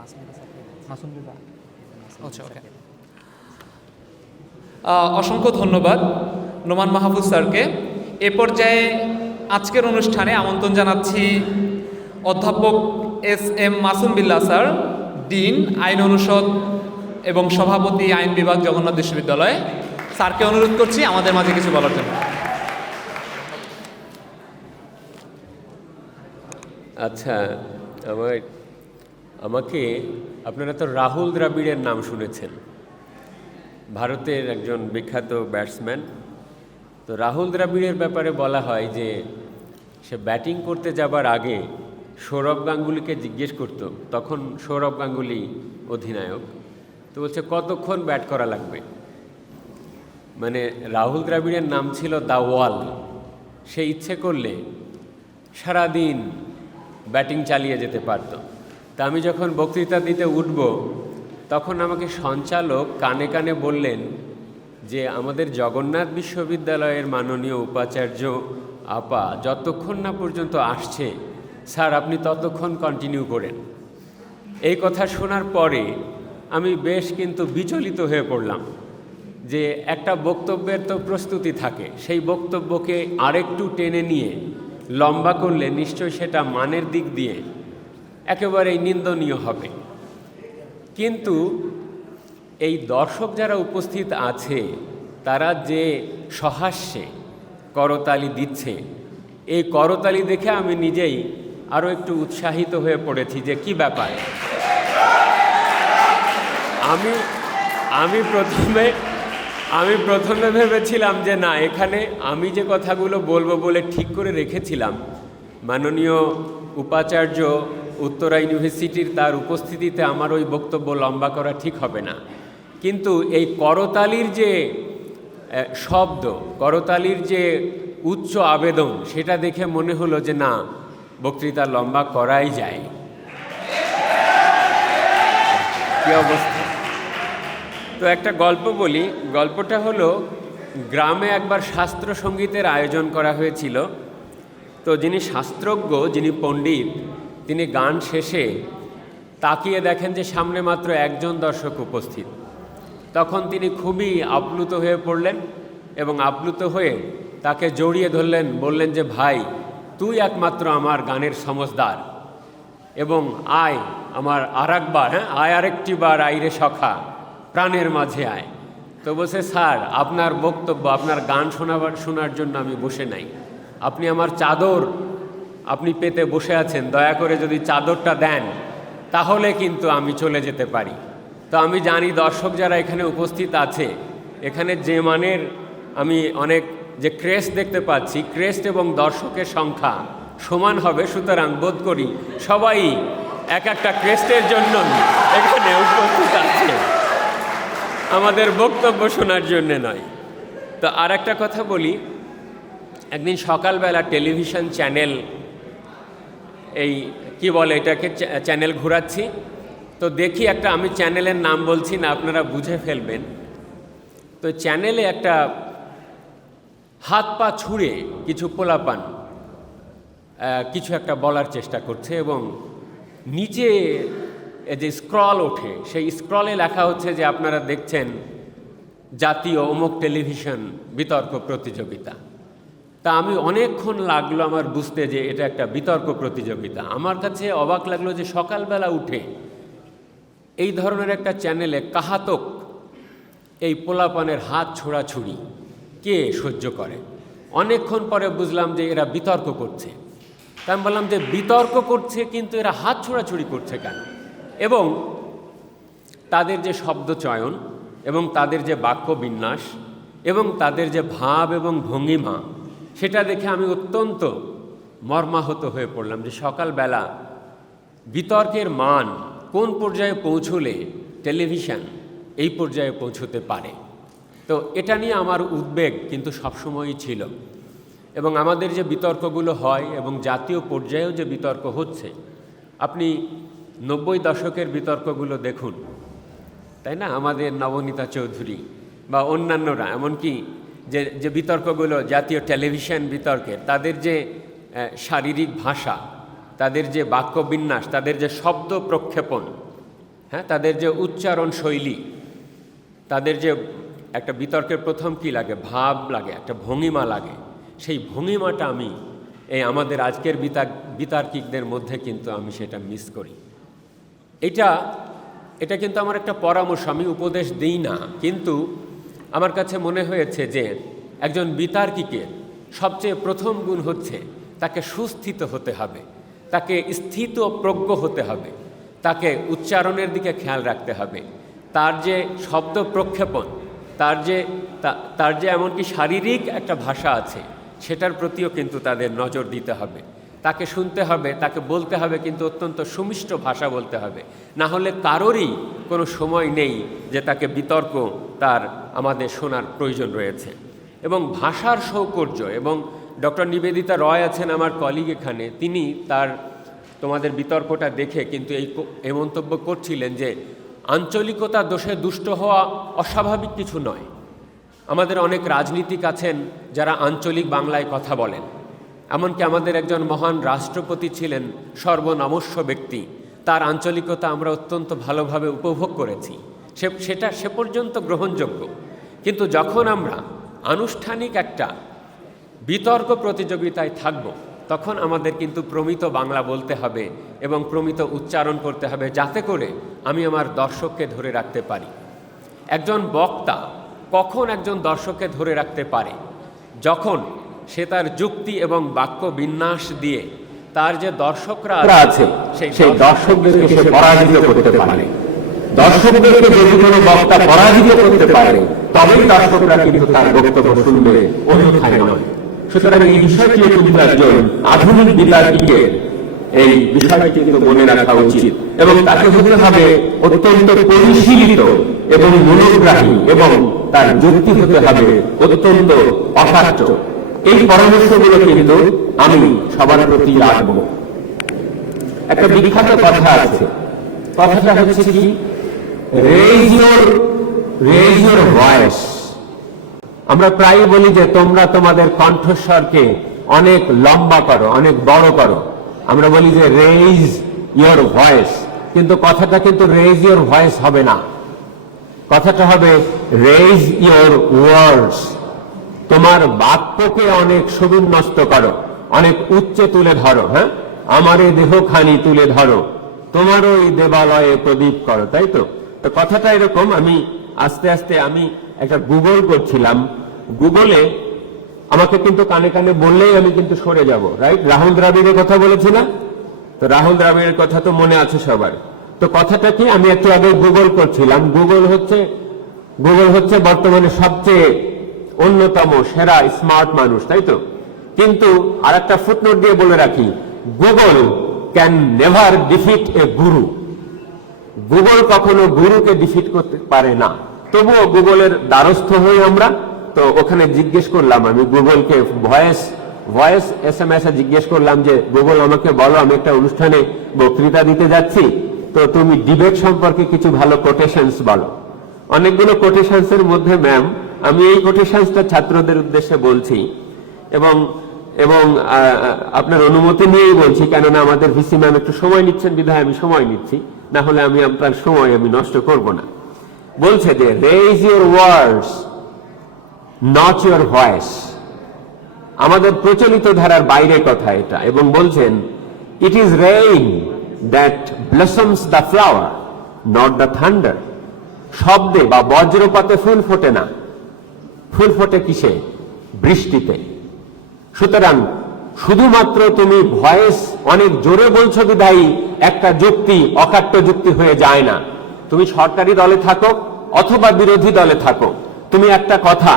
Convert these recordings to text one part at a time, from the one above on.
মাসুম আচ্ছা ওকে। অসংখ্য ধন্যবাদ নোমান মাহফুজ স্যারকে। এ পর্যায়ে আজকের অনুষ্ঠানে আমন্ত্রণ জানাচ্ছি অধ্যাপক এস এম মাসুম বিল্লা স্যার ডিন আইন অনুষদ এবং সভাপতি আইন বিভাগ জগন্নাথ বিশ্ববিদ্যালয়। স্যারকে অনুরোধ করছি আমাদের মাঝে কিছু বলার জন্য। আচ্ছা আমার আমাকে আপনারা তো রাহুল দ্রাবিড়ের নাম শুনেছেন। ভারতের একজন বিখ্যাত ব্যাটসম্যান। তো রাহুল দ্রাবিড়ের ব্যাপারে বলা হয় যে, সে ব্যাটিং করতে যাবার আগে সৌরভ গাঙ্গুলিকে জিজ্ঞেস করতো, তখন সৌরভ গাঙ্গুলি অধিনায়ক। তো বলছে, কতক্ষণ ব্যাট করা লাগবে? মানে রাহুল দ্রাবিড়ের নাম ছিল দা ওয়াল। সে ইচ্ছে করলে সারাদিন ব্যাটিং চালিয়ে যেতে পারত। তা আমি যখন বক্তৃতা দিতে উঠব, তখন আমাকে সঞ্চালক কানে কানে বললেন যে, আমাদের জগন্নাথ বিশ্ববিদ্যালয়ের মাননীয় উপাচার্য আপা যতক্ষণ না পর্যন্ত আসছে, স্যার আপনি ততক্ষণ কন্টিনিউ করেন। এই কথা শোনার পরে আমি বেশ কিন্তু বিচলিত হয়ে পড়লাম যে, একটা বক্তব্যের তো প্রস্তুতি থাকে। সেই বক্তব্যকে আরেকটু টেনে নিয়ে লম্বা করলে নিশ্চয়ই সেটা মানের দিক দিয়ে একেবারেই নিন্দনীয় হবে। কিন্তু এই দর্শক যারা উপস্থিত আছে, তারা যে সহাস্যে করতালি দিচ্ছে, এই করতালি দেখে আমি নিজেই আরও একটু উৎসাহিত হয়ে পড়েছি যে কি ব্যাপার? আমি আমি প্রথমে আমি প্রথমে ভেবেছিলাম যে না, এখানে আমি যে কথাগুলো বলব বলে ঠিক করে রেখেছিলাম, মাননীয় উপাচার্য উত্তরা ইউনিভার্সিটির তার উপস্থিতিতে আমার ওই বক্তব্য লম্বা করা ঠিক হবে না। কিন্তু এই করতালির যে শব্দ, করতালির যে উচ্চ আবেদন, সেটা দেখে মনে হলো যে না, বক্তৃতা লম্বা করাই যায়। কি অবস্থা? তো একটা গল্প বলি। গল্পটা হলো, গ্রামে একবার শাস্ত্র সঙ্গীতের আয়োজন করা হয়েছিল। তো যিনি শাস্ত্রজ্ঞ, যিনি পণ্ডিত তিনি গান শেষে তাকিয়ে দেখেন যে সামনে মাত্র একজন দর্শক উপস্থিত। তখন তিনি খুবই আপ্লুত হয়ে পড়লেন এবং আপ্লুত হয়ে তাকে জড়িয়ে ধরলেন, বললেন যে, ভাই, তুই একমাত্র আমার গানের সমজদার এবং আয় আমার আর একবার হ্যাঁ আয় আরেকটি বার আইরে সখা, প্রাণের মাঝে আয়। তো বলছে, স্যার, আপনার বক্তব্য, আপনার গান শোনাবার, শোনার জন্য আমি বসে নাই। আপনি আমার চাদর আপনি পেতে বসে আছেন, দয়া করে যদি চাদরটা দেন, তাহলে কিন্তু আমি চলে যেতে পারি। তো আমি জানি দর্শক যারা এখানে উপস্থিত আছে, এখানে যে মানের আমি অনেক যে ক্রেস্ট দেখতে পাচ্ছি, ক্রেস্ট এবং দর্শকের সংখ্যা সমান হবে, সুতরাং বোধ করি সবাই এক একটা ক্রেস্টের জন্য এখানে উপস্থিত আছে। আমাদের বক্তব্য শোনার জন্যে নয়। তো আর একটা কথা বলি, একদিন সকালবেলা টেলিভিশন চ্যানেল এই, কি বলে এটাকে চ্যানেল ঘোরাচ্ছি। তো দেখি একটা, আমি চ্যানেলের নাম বলছি না, আপনারা বুঝে ফেলবেন। তো চ্যানেলে একটা হাত পা ছুঁড়ে কিছু পোলাপান কিছু একটা বলার চেষ্টা করছে এবং নিচে যে স্ক্রল ওঠে, সেই স্ক্রলে লেখা হচ্ছে যে আপনারা দেখছেন জাতীয় অমুক টেলিভিশন বিতর্ক প্রতিযোগিতা। তা আমি অনেকক্ষণ লাগল আমার বুঝতে যে এটা একটা বিতর্ক প্রতিযোগিতা। আমার কাছে অবাক লাগল যে সকালবেলা উঠে এই ধরনের একটা চ্যানেলে কাহাতক এই পোলাপানের হাত ছোড়াছুড়ি কে সহ্য করে? অনেকক্ষণ পরে বুঝলাম যে এরা বিতর্ক করছে। তা আমি বললাম যে বিতর্ক করছে কিন্তু এরা হাত ছোড়াছুড়ি করছে কেন? এবং তাদের যে শব্দ চয়ন এবং তাদের যে বাক্য বিন্যাস এবং তাদের যে ভাব এবং ভঙ্গিমা সেটা দেখে আমি অত্যন্ত মর্মাহত হয়ে পড়লাম যে সকালবেলা বিতর্কের মান কোন পর্যায়ে পৌঁছলে টেলিভিশন এই পর্যায়ে পৌঁছতে পারে। তো এটা নিয়ে আমার উদ্বেগ কিন্তু সবসময়ই ছিল। এবং আমাদের যে বিতর্কগুলো হয় এবং জাতীয় পর্যায়েও যে বিতর্ক হচ্ছে, আপনি নব্বই দশকের বিতর্কগুলো দেখুন, তাই না? আমাদের নবনীতা চৌধুরী বা অন্যান্যরা, এমনকি যে যে বিতর্কগুলো জাতীয় টেলিভিশন বিতর্কের তাদের যে শারীরিক ভাষা, তাদের যে বাক্যবিন্যাস, তাদের যে শব্দ প্রক্ষেপণ হ্যাঁ তাদের যে উচ্চারণ শৈলী, তাদের যে একটা বিতর্কের প্রথম কি লাগে? ভাব লাগে, একটা ভঙ্গিমা লাগে। সেই ভঙ্গিমাটা আমি, এই আমাদের আজকের বিতার, বিতার্কিকদের মধ্যে কিন্তু আমি সেটা মিস করি। এটা এটা কিন্তু আমার একটা পরামর্শ, আমি উপদেশ দিই না, কিন্তু আমার কাছে মনে হয়েছে যে একজন বিতার্কিকের সবচেয়ে প্রথম গুণ হচ্ছে তাকে সুস্থিত হতে হবে, তাকে স্থিত প্রজ্ঞ হতে হবে, তাকে উচ্চারণের দিকে খেয়াল রাখতে হবে। তার যে শব্দ প্রক্ষেপণ, তার যে তার যে এমনকি শারীরিক একটা ভাষা আছে, সেটার প্রতিও কিন্তু তাদের নজর দিতে হবে। তাকে শুনতে হবে, তাকে বলতে হবে, কিন্তু অত্যন্ত সুমিষ্ট ভাষা বলতে হবে। না হলে কারোরই কোনো সময় নেই যে তাকে বিতর্ক তার আমাদের শোনার প্রয়োজন রয়েছে। এবং ভাষার সৌকর্য এবং ডক্টর নিবেদিতা রয় আছেন আমার কলিগ এখানে, তিনি তার, তোমাদের বিতর্কটা দেখে কিন্তু এই এই মন্তব্য করছিলেন যে আঞ্চলিকতা দোষে দুষ্ট হওয়া অস্বাভাবিক কিছু নয়। আমাদের অনেক রাজনীতিক আছেন যারা আঞ্চলিক বাংলায় কথা বলেন। এমনকি আমাদের একজন মহান রাষ্ট্রপতি ছিলেন সর্বনমস্য ব্যক্তি। তার আঞ্চলিকতা আমরা অত্যন্ত ভালোভাবে উপভোগ করেছি। সে, সেটা সে পর্যন্ত গ্রহণযোগ্য। কিন্তু যখন আমরা আনুষ্ঠানিক একটা বিতর্ক প্রতিযোগিতায় থাকব, তখন আমাদের কিন্তু প্রমিত বাংলা বলতে হবে এবং প্রমিত উচ্চারণ করতে হবে যাতে করে আমি আমার দর্শককে ধরে রাখতে পারি। একজন বক্তা কখন একজন দর্শককে ধরে রাখতে পারে? যখন সে তার যুক্তি এবং বাক্য বিন্যাস দিয়ে তার যে দর্শকরা আছে সেই দর্শকদেরকে সে পরাজিত করতে পারে। দর্শকদেরকে যদি কোনো বক্তা পরাজিত করতে পারে তবেই দর্শকরা কিন্তু তার বক্তব্য শুনবে অন্যথায় নয়। সুতরাং এই বিষয়টি কিন্তু একজন আধুনিক এই বিষয়টি কিন্তু মনে রাখা উচিত এবং তাকে হতে হবে অত্যন্ত পরিশীলিত এবং মনোগ্রাহী এবং তার যুক্তি হতে হবে অত্যন্ত অসাধ্য এই পরামর্শগুলো কিন্তু আমি সবার প্রতি রাখব। একটা বিখ্যাত কথা আছে। কথাটা হচ্ছে কি? আমরা প্রায়ই বলি যে, তোমরা তোমাদের কণ্ঠস্বরকে অনেক লম্বা করো, অনেক বড় করো। আমরা বলি যে রেজ ইউর ভয়েস কিন্তু কথাটা কিন্তু রেজ ইউর ভয়েস হবে না। কথাটা হবে রেজ ইউর ওয়ার্ডস তোমার বাক্যকে অনেক সুবিন্যস্ত করো, অনেক উচ্চে তুলে ধরো হ্যাঁ? আমার এই দেহখানি তুলে ধরো। তোমার ওই দেবালয়ে প্রদীপ করো, তাই তো? তো কথাটা এরকম, আমি আস্তে আস্তে আমি একটা গুগল করছিলাম। গুগলে আমাকে কিন্তু কানে কানে বললেই আমি কিন্তু সরে যাব রাইট রাহুল দ্রাবিড়ের কথা বলেছি না? তো রাহুল দ্রাবিড়ের কথা তো মনে আছে সবার। তো কথাটা কি আমি একটু আগে গুগল করছিলাম। গুগল হচ্ছে গুগল হচ্ছে বর্তমানে সবচেয়ে অন্যতম সেরা স্মার্ট মানুষ, তাই তো? কিন্তু আর একটা ফুটনোট দিয়ে বলে রাখি Google can never defeat a guru Google কখনো গুরুকে ডিফিট করতে পারে না। তবুও গুগলের দ্বারস্থ হই আমরা। তো ওখানে জিজ্ঞেস করলাম, আমি গুগলকে voice voice S M S এ জিজ্ঞেস করলাম যে গুগল আমাকে বলো, আমি একটা অনুষ্ঠানে বক্তৃতা দিতে যাচ্ছি। তো তুমি ডিবেট সম্পর্কে কিছু ভালো কোটেশনস বলো। অনেকগুলো কোটেশনস এর মধ্যে ম্যাম আমি এই কোটেশনসটা ছাত্রদের উদ্দেশ্যে বলছি এবং এবং আপনার অনুমতি নিয়েই বলছি, কেননা আমাদের ভিসি ম্যাম একটু সময় নিচ্ছেন, বিধায় আমি সময় নিচ্ছি, না হলে আমি আপনার সময় আমি নষ্ট করব না। বলছে যে raise your words not your voice আমাদের প্রচলিত ধারার বাইরে কথা এটা, এবং বলছেন it is rain that blossoms the flower not the thunder শব্দে বা বজ্রপাতে ফুল ফোটে না। ফুল ফোটে কিসে? বৃষ্টিতে। সুতরাং শুধুমাত্র তুমি ভয়েস অনেক জোরে বলছো বিধায়ী একটা যুক্তি, অকাট্য যুক্তি হয়ে যায় না। তুমি সরকারি দলে থাকো অথবা বিরোধী দলে থাকো। তুমি একটা কথা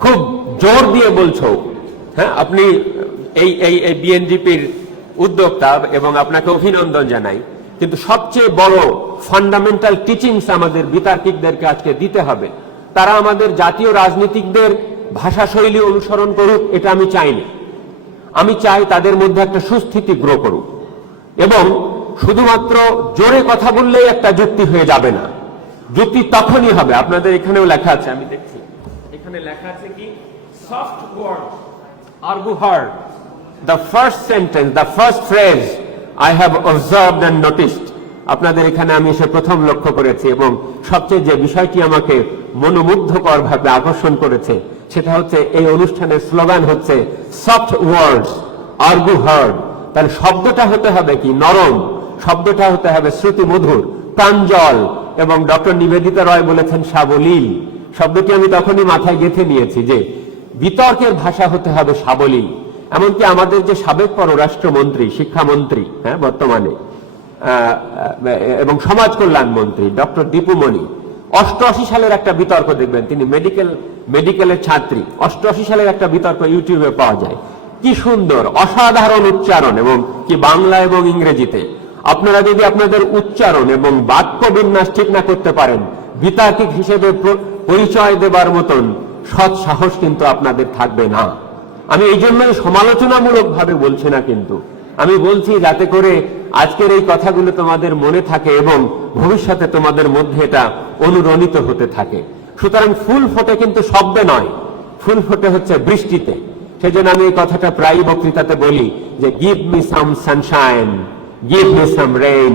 খুব জোর দিয়ে বলছো। হ্যাঁ আপনি এই এই এই বিএনজিপির উদ্যোক্তা এবং আপনাকে অভিনন্দন জানাই। কিন্তু সবচেয়ে বড় ফান্ডামেন্টাল টিচিংস আমাদের বিতার্কিকদেরকে আজকে দিতে হবে। তারা আমাদের জাতীয় রাজনীতিকদের ভাষা শৈলী অনুসরণ করুক, এটা আমি চাইনি। আমি চাই তাদের মধ্যে একটা সুস্থিতি গ্রো করুক। এবং শুধুমাত্র জোরে কথা বললেই একটা যুক্তি হয়ে যাবে না। যুক্তি তখনই হবে। আপনাদের এখানেও লেখা আছে, আমি দেখছি। এখানে লেখা আছে কি? Soft word argue hard the first sentence the first phrase I have observed and noticed আপনাদের এখানে আমি এসে প্রথম লক্ষ্য করেছি এবং সবচেয়ে যে বিষয়টি আমাকে মনোমুগ্ধকর ভাবে আকর্ষণ করেছে, সেটা হচ্ছে এই অনুষ্ঠানের স্লোগান হচ্ছে সফট ওয়ার্ডস আর্গু হার্ড তাহলে শব্দটা হতে হবে কি? নরম। শব্দটা হতে হবে শ্রুতি মধুর প্রাঞ্জল। এবং ডক্টর নিবেদিতা রয় বলেছেন সাবলীল। শব্দটি আমি তখনই মাথায় গেঁথে নিয়েছি যে বিতর্কের ভাষা হতে হবে সাবলীল। এমনকি আমাদের যে সাবেক পররাষ্ট্রমন্ত্রী, শিক্ষামন্ত্রী হ্যাঁ বর্তমানে এবং সমাজ কল্যাণ মন্ত্রী, ডক্টর দীপুমণি অষ্টআশি সালের একটা বিতর্ক দেখবেন, তিনি মেডিকেল মেডিকেলের ছাত্রী। অষ্টআশি সালের একটা বিতর্ক ইউটিউবে পাওয়া যায়। কি সুন্দর, অসাধারণ উচ্চারণ এবং কি বাংলা এবং ইংরেজিতে। আপনারা যদি আপনাদের উচ্চারণ এবং বাক্য বিন্যাস ঠিক না করতে পারেন, বিতার্কিক হিসেবে পরিচয় দেবার মতন সৎ সাহস কিন্তু আপনাদের থাকবে না। আমি এই জন্যই সমালোচনামূলক ভাবে বলছি না কিন্তু। আমি বলছি যাতে করে আজকের এই কথাগুলো তোমাদের মনে থাকে এবং ভবিষ্যতে তোমাদের মধ্যে এটা অনুরণিত হতে থাকে। সুতরাং ফুল ফোটে কিন্তু শব্দে নয়। ফুল ফোটে হচ্ছে বৃষ্টিতে। সেজন্য আমি এই কথাটা প্রায় বক্তৃতাতে বলি যে give me some sunshine give me some rain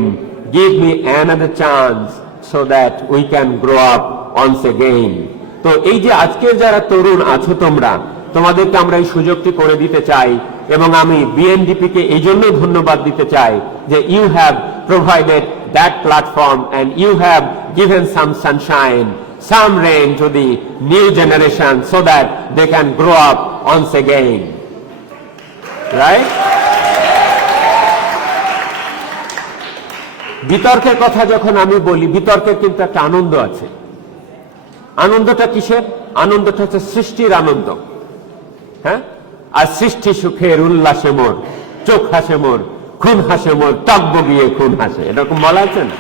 give me another chance so that we can grow up once again তো এই যে আজকের যারা তরুণ আছো তোমরা, তোমাদেরকে আমরা এই সুযোগটি করে দিতে চাই এবং আমি বিএনডিপি কে এই জন্য ধন্যবাদ দিতে চাই যে you have provided that platform and you have given some sunshine some rain to the new generation so that they can grow up once again right বিতর্কের কথা যখন আমি বলি, বিতর্কের কিন্তু একটা আনন্দ আছে। আনন্দটা কিসের? আনন্দটা হচ্ছে সৃষ্টির আনন্দ। হ্যাঁ? আর সৃষ্টি সুখের উল্লাসে মোর, চোখ হাসে মোর, খুন হাসে মোর টক গিয়ে খুন হাসে। এরকম বলা আছে না?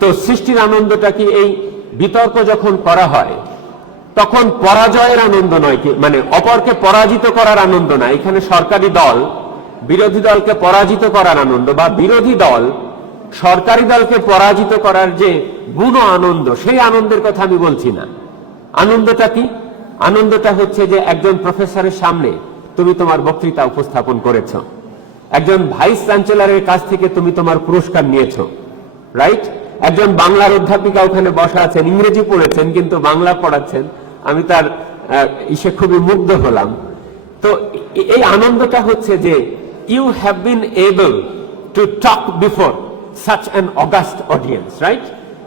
তো সৃষ্টির আনন্দটা কি এই বিতর্ক যখন করা হয়, তখন পরাজয়ের আনন্দ নয় কি? মানে অপরকে পরাজিত করার আনন্দ না। এখানে সরকারি দল, বিরোধী দলকে পরাজিত করার আনন্দ বা বিরোধী দল সরকারি দলকে পরাজিত করার যে গুণ আনন্দ, সেই আনন্দের কথা আমি বলছি না। আনন্দটা কি? আনন্দটা হচ্ছে যে একজন প্রফেসরের সামনে তুমি তোমার বক্তৃতা উপস্থাপন করেছ। একজন ভাইস চ্যান্সেলরের কাছ থেকে তুমি তোমার পুরস্কার নিয়েছো। রাইট একজন বাংলার অধ্যাপিকা ওখানে বসা আছেন, ইংরেজি পড়েছেন, কিন্তু বাংলা পড়াচ্ছেন। আমি তার ইসে খুবই মুগ্ধ হলাম। তো এই আনন্দটা হচ্ছে যে you have been able to talk before such an august audience right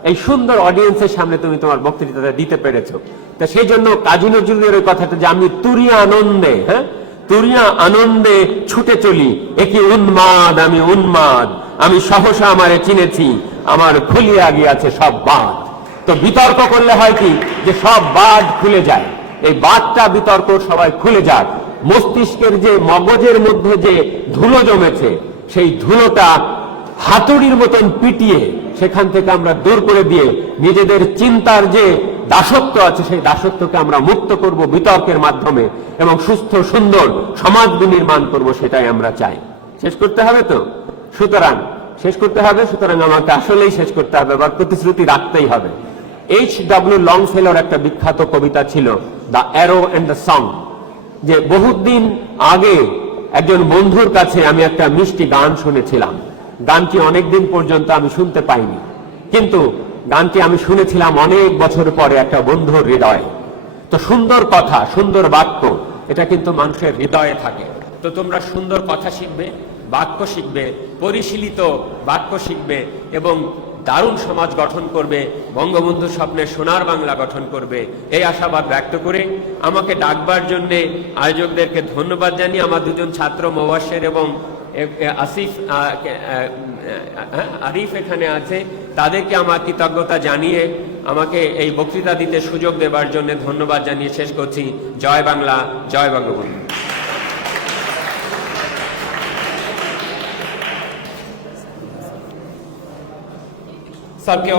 এই সুন্দর অডিয়েন্সের সামনে তুমি তোমার বক্তৃতাটা দিতে পেরেছ। তা সেই জন্য কাজী নজরুলের ওই কথাটা যে আমি তুরিয়া আনন্দে হ্যাঁ? তুরিয়া আনন্দে ছুটে চলি। একে উন্মাদ, আমি উন্মাদ। আমি সহসা আমারে চিনেছি। আমার খুলিয়া গিয়াছে সব বাদ তো বিতর্ক করলে হয় কি? যে সব বাদ খুলে যায়। এই বাদটা বিতর্ক সবাই খুলে যাক। মস্তিষ্কের যে মগজের মধ্যে যে ধুলো জমেছে, সেই ধুলোটা হাতুড়ির মতন পিটিয়ে সেখান থেকে আমরা দূর করে দিয়ে নিজেদের চিন্তার যে দাসত্ব আছে, সেই দাসত্বকে আমরা মুক্ত করব বিতর্কের মাধ্যমে এবং সুস্থ, সুন্দর সমাজ বিনির্মাণ করব, সেটাই আমরা চাই। শেষ করতে হবে তো? সুতরাং, শেষ করতে হবে, সুতরাং আমাকে আসলেই শেষ করতে হবে, বা প্রতিশ্রুতি রাখতেই হবে। এইচ ডাব্লিউ লং ফেলোর একটা বিখ্যাত কবিতা ছিল the arrow and the song যে বহুদিন আগে একজন বন্ধুর কাছে আমি একটা মিষ্টি গান শুনেছিলাম। গানটি অনেকদিন পর্যন্ত আমি শুনতে পাইনি। কিন্তু গানটি আমি শুনেছিলাম অনেক বছর পরে একটা বন্ধুর হৃদয়ে। তো সুন্দর কথা, সুন্দর বাক্য, এটা কিন্তু মানুষের হৃদয়ে থাকে। তো তোমরা সুন্দর কথা শিখবে, বাক্য শিখবে, পরিশীলিত বাক্য শিখবে এবং দারুণ সমাজ গঠন করবে, বঙ্গবন্ধু স্বপ্নের সোনার বাংলা গঠন করবে। এই আশাবাদ ব্যক্ত করে আমাকে ডাকবার জন্য আয়োজকদেরকে ধন্যবাদ জানিয়ে আমার দুজন ছাত্র মোবাশের এবং আসিফ আরিফ এখানে আছে। তাদেরকে আমার কৃতজ্ঞতা জানিয়ে আমাকে এই বক্তৃতা দিতে সুযোগ দেবার জন্য ধন্যবাদ জানিয়ে শেষ করছি। জয় বাংলা, জয় বঙ্গবন্ধু। স্যারকে